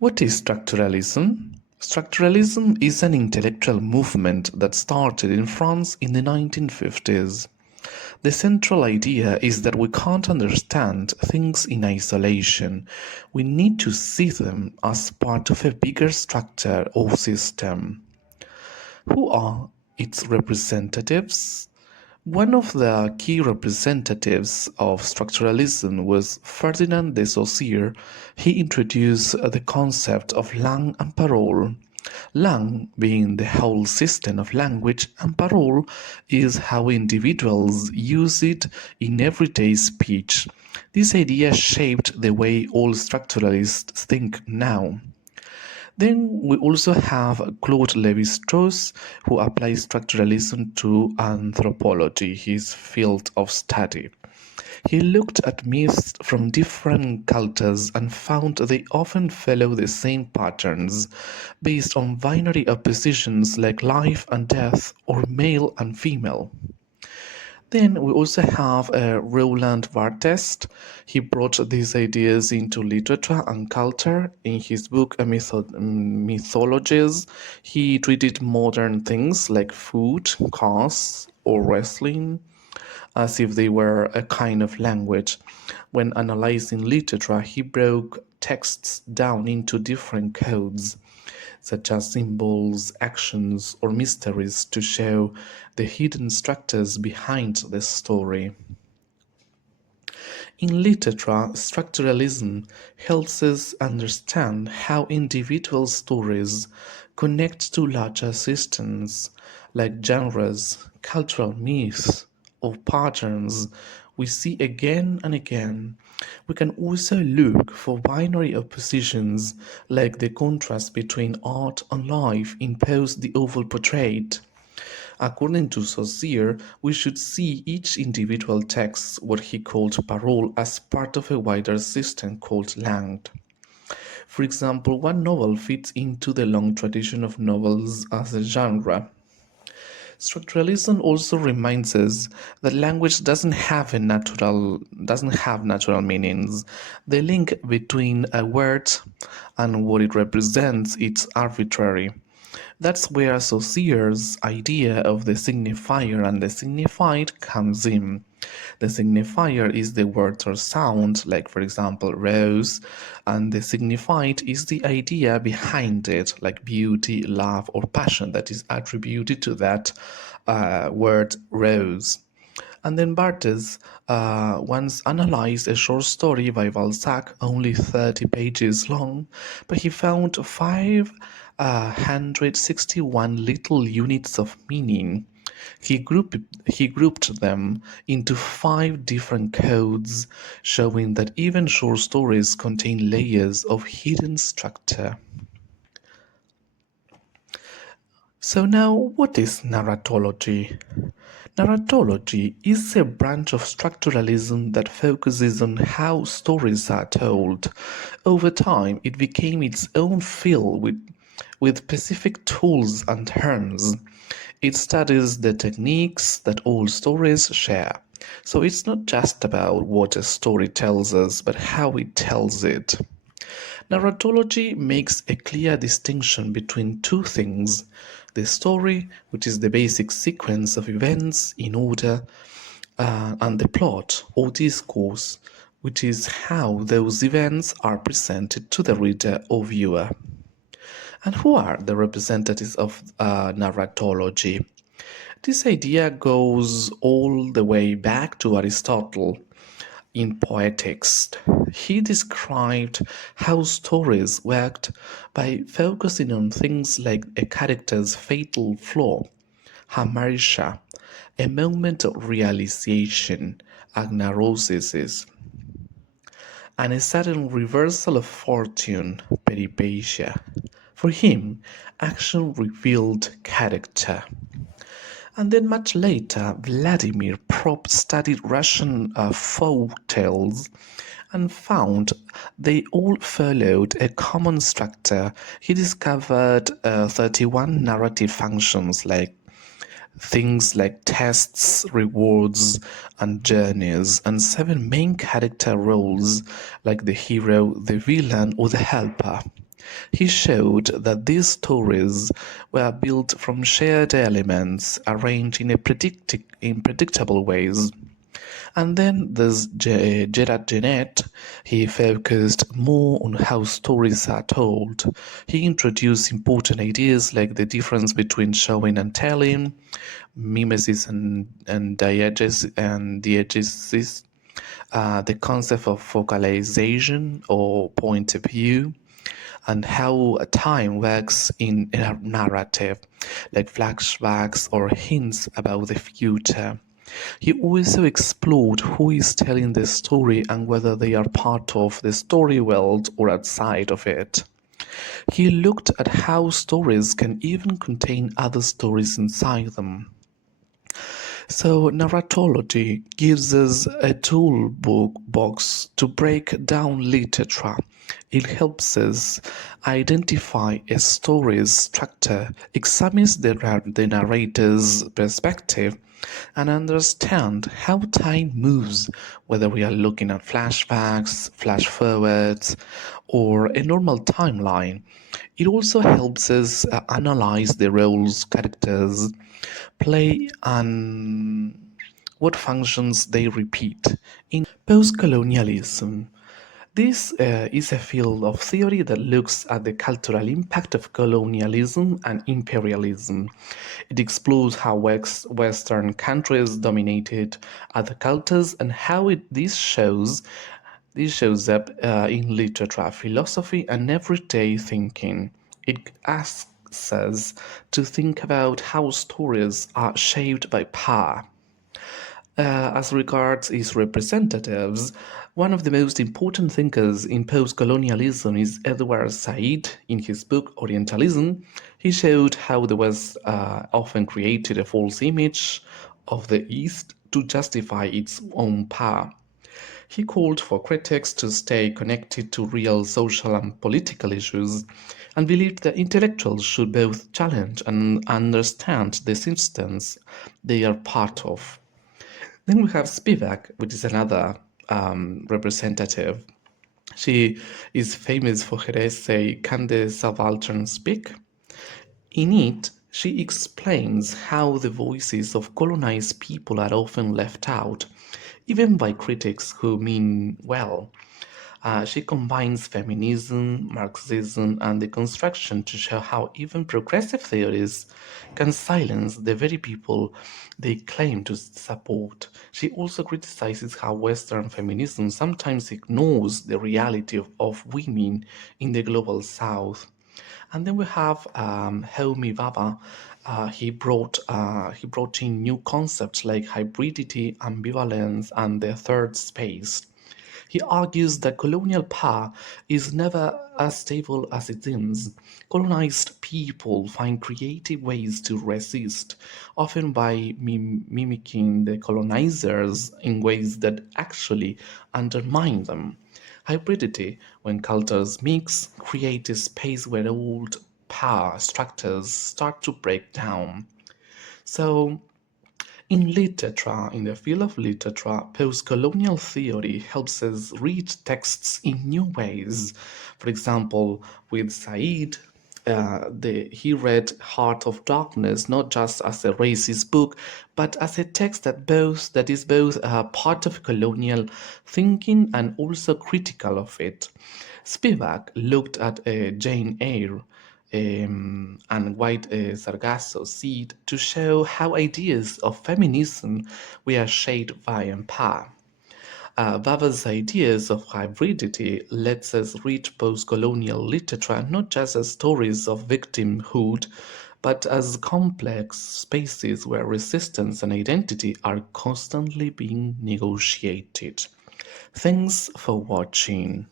What is structuralism? Structuralism is an intellectual movement that started in France in the 1950s. The central idea is that we can't understand things in isolation. We need to see them as part of a bigger structure or system. Who are its representatives? One of the key representatives of structuralism was Ferdinand de Saussure. He introduced the concept of langue and parole. Langue being the whole system of language, and parole is how individuals use it in everyday speech. This idea shaped the way all structuralists think now. Then we also have Claude Lévi-Strauss, who applies structuralism to anthropology, his field of study. He looked at myths from different cultures and found they often follow the same patterns, based on binary oppositions like life and death or male and female. Then we also have Roland Barthes. He brought these ideas into literature and culture. In his book Mythologies, he treated modern things like food, cars, or wrestling as if they were a kind of language. When analyzing literature, he broke texts down into different codes, such as symbols, actions, or mysteries to show the hidden structures behind the story. In literature, structuralism helps us understand how individual stories connect to larger systems, like genres, cultural myths, or patterns we see again and again. We can also look for binary oppositions, like the contrast between art and life in Poe's The Oval Portrait. According to Saussure, we should see each individual text, what he called parole, as part of a wider system called langue. For example, one novel fits into the long tradition of novels as a genre. Structuralism also reminds us that language doesn't have natural meanings. The link between a word and what it represents is arbitrary. That's where Saussure's idea of the signifier and the signified comes in. The signifier is the word or sound, like for example rose, and the signified is the idea behind it, like beauty, love, or passion that is attributed to that word rose. And then Barthes once analyzed a short story by Balzac, only 30 pages long, but he found 561 little units of meaning. He grouped them into 5 different codes, showing that even short stories contain layers of hidden structure. So now, what is narratology? Narratology is a branch of structuralism that focuses on how stories are told. Over time, it became its own field with specific tools and terms. It studies the techniques that all stories share. So it's not just about what a story tells us, but how it tells it. Narratology makes a clear distinction between two things: the story, which is the basic sequence of events in order, and the plot or discourse, which is how those events are presented to the reader or viewer. And who are the representatives of narratology? This idea goes all the way back to Aristotle. In Poetics, he described how stories worked by focusing on things like a character's fatal flaw, hamartia, a moment of realization, agnaroses, and a sudden reversal of fortune, peripecia. For him, action revealed character. And then much later, Vladimir Propp studied Russian folk tales and found they all followed a common structure. He discovered 31 narrative functions, like things like tests, rewards, and journeys, and 7 main character roles like the hero, the villain, or the helper. He showed that these stories were built from shared elements arranged in predictable ways. And then there's Gerard Genet. He focused more on how stories are told. He introduced important ideas like the difference between showing and telling, mimesis and diegesis, the concept of focalization or point of view, and how time works in a narrative, like flashbacks or hints about the future. He also explored who is telling the story and whether they are part of the story world or outside of it. He looked at how stories can even contain other stories inside them. So, narratology gives us a toolbox to break down literature. It helps us identify a story's structure, examines the narrator's perspective, and understand how time moves, whether we are looking at flashbacks, flash forwards, or a normal timeline. It also helps us analyze the roles characters play and what functions they repeat. In post-colonialism, this is a field of theory that looks at the cultural impact of colonialism and imperialism. It explores how Western countries dominated other cultures and how this shows up in literature, philosophy, and everyday thinking. It asks us to think about how stories are shaped by power. As regards its representatives, one of the most important thinkers in post-colonialism is Edward Said. In his book Orientalism, he showed how the West often created a false image of the East to justify its own power. He called for critics to stay connected to real social and political issues, and believed that intellectuals should both challenge and understand the systems they are part of. Then we have Spivak, which is another representative. She is famous for her essay Can the Subaltern Speak? In it, she explains how the voices of colonized people are often left out, even by critics who mean well. She combines feminism, Marxism, and deconstruction to show how even progressive theories can silence the very people they claim to support. She also criticizes how Western feminism sometimes ignores the reality of women in the global South. And then we have Homi Bhabha. He brought in new concepts like hybridity, ambivalence, and the third space. He argues that colonial power is never as stable as it seems. Colonized people find creative ways to resist, often by mimicking the colonizers in ways that actually undermine them. Hybridity, when cultures mix, creates a space where old power structures start to break down. So, in literature, in the field of literature, post-colonial theory helps us read texts in new ways. For example, with Said, he read Heart of Darkness not just as a racist book, but as a text that is both part of colonial thinking and also critical of it. Spivak looked at Jane Eyre and White Sargasso Seed to show how ideas of feminism were shaped by empire. Bhabha's ideas of hybridity lets us read post-colonial literature not just as stories of victimhood, but as complex spaces where resistance and identity are constantly being negotiated. Thanks for watching.